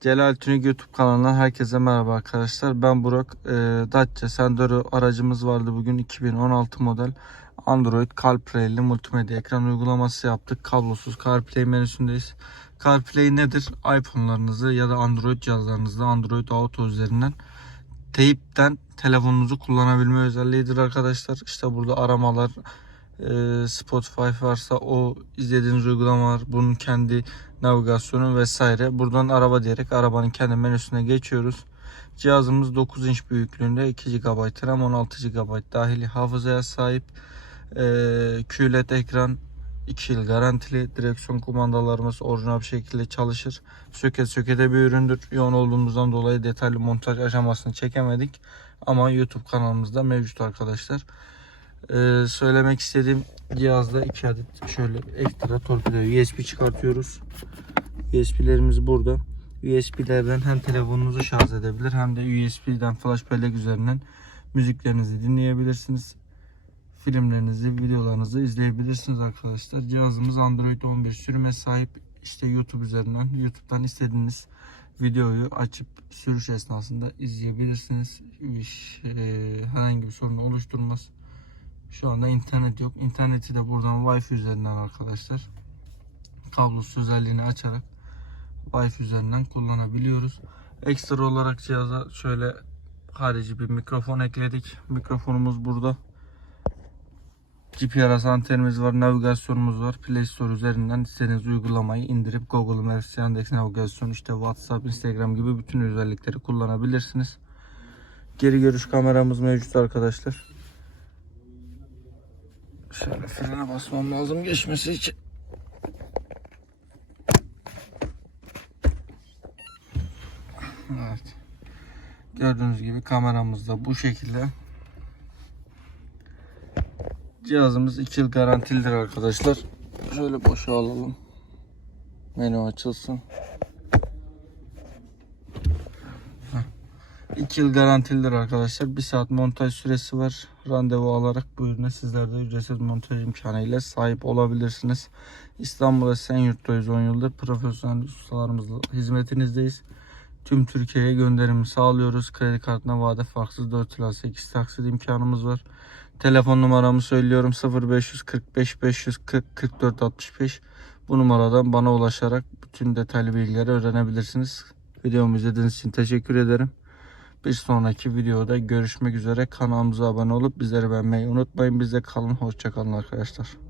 Celal Tünik YouTube kanalından herkese merhaba arkadaşlar. Ben Burak. Ee, Dacia Sandero aracımız vardı bugün 2016 model. Android CarPlay'li multimedya ekran uygulaması yaptık. Kablosuz CarPlay menüsündeyiz. CarPlay nedir? iPhone'larınızı ya da Android cihazlarınızda Android Auto üzerinden teyipten telefonunuzu kullanabilme özelliğidir arkadaşlar. İşte burada aramalar, e, Spotify varsa o izlediğiniz uygulamalar, bunun kendi navigasyonu vesaire. Buradan araba diyerek arabanın kendi menüsüne geçiyoruz. Cihazımız 9 inç büyüklüğünde 2 GB RAM 16 GB dahili hafızaya sahip. E, QLED ekran 2 yıl garantili. Direksiyon kumandalarımız orijinal bir şekilde çalışır. Söke sökede bir üründür. Yoğun olduğumuzdan dolayı detaylı montaj aşamasını çekemedik. Ama YouTube kanalımızda mevcut arkadaşlar. Ee, söylemek istediğim cihazda iki adet şöyle ekstra torpido USB çıkartıyoruz. USB'lerimiz burada. USB'lerden hem telefonunuzu şarj edebilir hem de USB'den flash bellek üzerinden müziklerinizi dinleyebilirsiniz. Filmlerinizi, videolarınızı izleyebilirsiniz arkadaşlar. Cihazımız Android 11 sürüme sahip. İşte YouTube üzerinden, YouTube'dan istediğiniz videoyu açıp sürüş esnasında izleyebilirsiniz. Hiç, e, herhangi bir sorun oluşturmaz. Şu anda internet yok. İnterneti de buradan Wi-Fi üzerinden arkadaşlar. Kablosuz özelliğini açarak Wi-Fi üzerinden kullanabiliyoruz. Ekstra olarak cihaza şöyle harici bir mikrofon ekledik. Mikrofonumuz burada. GPRS antenimiz var, navigasyonumuz var. Play Store üzerinden istediğiniz uygulamayı indirip Google Maps, Yandex Navigasyon, işte WhatsApp, Instagram gibi bütün özellikleri kullanabilirsiniz. Geri görüş kameramız mevcut arkadaşlar. Şöyle frene basmam lazım geçmesi için. Evet. Gördüğünüz gibi kameramız da bu şekilde. Cihazımız 2 yıl garantilidir arkadaşlar. Şöyle boşa alalım. Menü açılsın. 2 yıl garantilidir arkadaşlar. 1 saat montaj süresi var. Randevu alarak bu ürüne sizler de ücretsiz montaj imkanı ile sahip olabilirsiniz. İstanbul'da Senyurt'tayız 10 yıldır. Profesyonel ustalarımızla hizmetinizdeyiz. Tüm Türkiye'ye gönderimi sağlıyoruz. Kredi kartına vade farksız 4 ila 8 taksit imkanımız var. Telefon numaramı söylüyorum 0545 540 44 65. Bu numaradan bana ulaşarak bütün detaylı bilgileri öğrenebilirsiniz. Videomu izlediğiniz için teşekkür ederim. Bir sonraki videoda görüşmek üzere. Kanalımıza abone olup bizleri beğenmeyi unutmayın. Bizde kalın. Hoşçakalın arkadaşlar.